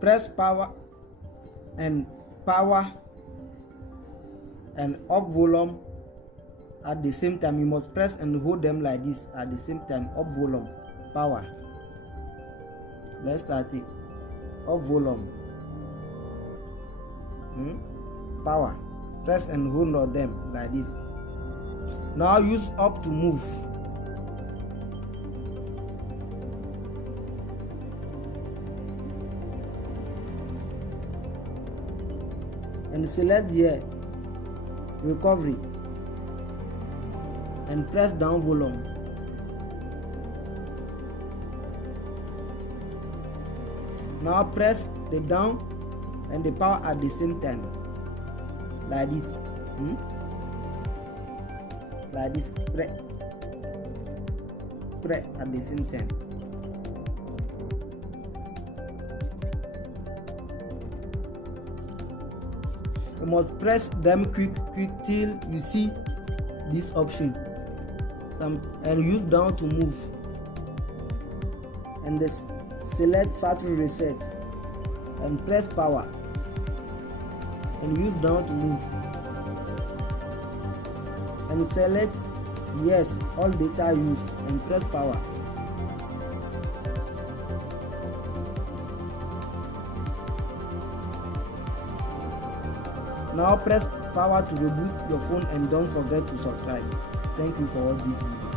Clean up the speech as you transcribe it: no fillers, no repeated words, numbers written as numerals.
press power and up volume at the same time. You must press and hold them like this at the same time. Up volume, power. Let's start it. Up volume, power. Press and hold on them like this. Now use up to move. And select here recovery and press down volume. Now press the down and the power at the same time like this. Like this, press at the same time. You must press them quick till you see this option, and use down to move, and select factory reset and press power and use down to move, and select yes all data used and press power. Now press power to reboot your phone and don't forget to subscribe. Thank you for all this video.